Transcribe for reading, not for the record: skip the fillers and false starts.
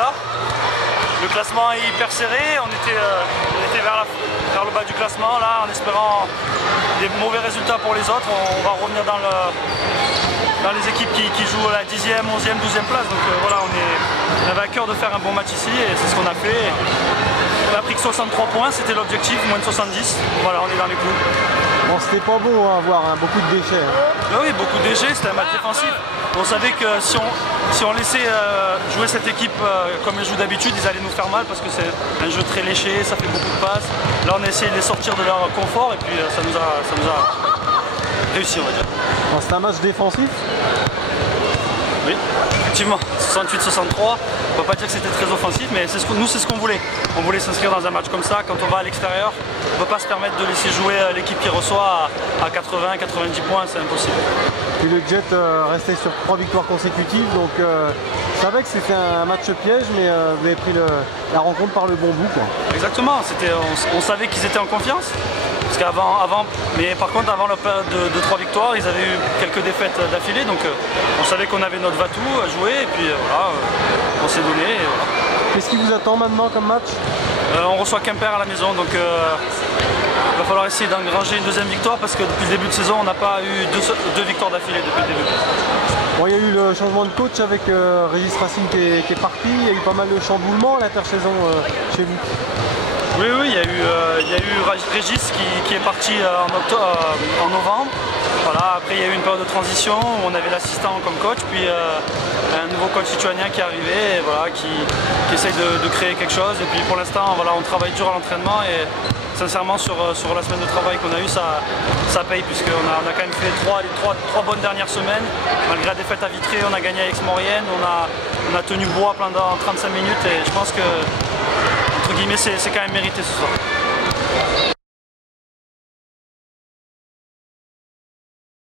là. Le classement est hyper serré, on était vers le bas du classement là, en espérant des mauvais résultats pour les autres. On va revenir dans les équipes qui jouent à la 10e, 11e, 12e place. Donc voilà, on avait à cœur de faire un bon match ici et c'est ce qu'on a fait. On a pris que 63 points, c'était l'objectif, moins de 70. Voilà, on est dans les clous. Bon, c'était pas beau à voir, hein, beaucoup de déchets. Hein. Oui, beaucoup de déchets, c'était un match défensif. On savait que si on laissait jouer cette équipe comme elle joue d'habitude, ils allaient nous faire mal parce que c'est un jeu très léché, ça fait beaucoup de passes. Là, on a essayé de les sortir de leur confort et puis ça nous a réussi, on va dire. C'est un match défensif? Oui, effectivement, 68-63. On ne peut pas dire que c'était très offensif, mais nous, c'est ce qu'on voulait. On voulait s'inscrire dans un match comme ça. Quand on va à l'extérieur, on ne peut pas se permettre de laisser jouer l'équipe qui reçoit à 80-90 points, c'est impossible. Puis le Jet restait sur 3 victoires consécutives, donc je savais que c'était un match piège, mais vous avez pris la rencontre par le bon bout, quoi. Exactement, on savait qu'ils étaient en confiance. Parce mais par contre, avant la période de 3 victoires, ils avaient eu quelques défaites d'affilée, donc on savait qu'on avait notre va-tout à jouer, et puis voilà, on s'est donné. Et voilà. Qu'est-ce qui vous attend maintenant comme match? On reçoit Quimper à la maison, donc il va falloir essayer d'engranger une deuxième victoire, parce que depuis le début de saison, on n'a pas eu deux victoires d'affilée depuis le début. Bon, il y a eu le changement de coach avec Régis Racine qui est parti, il y a eu pas mal de chamboulements à l'intersaison chez vous. Oui, il y a eu Régis qui est parti en novembre. Voilà, après il y a eu une période de transition où on avait l'assistant comme coach, puis un nouveau coach lituanien qui est arrivé, et voilà, qui essaye de créer quelque chose. Et puis pour l'instant, voilà, on travaille dur à l'entraînement et sincèrement sur la semaine de travail qu'on a eue, ça paye, puisqu'on a quand même fait trois bonnes dernières semaines. Malgré la défaite à Vitré, on a gagné à Aix-Maurienne, on a tenu bois pendant 35 minutes et je pense que entre guillemets, c'est quand même mérité ce soir.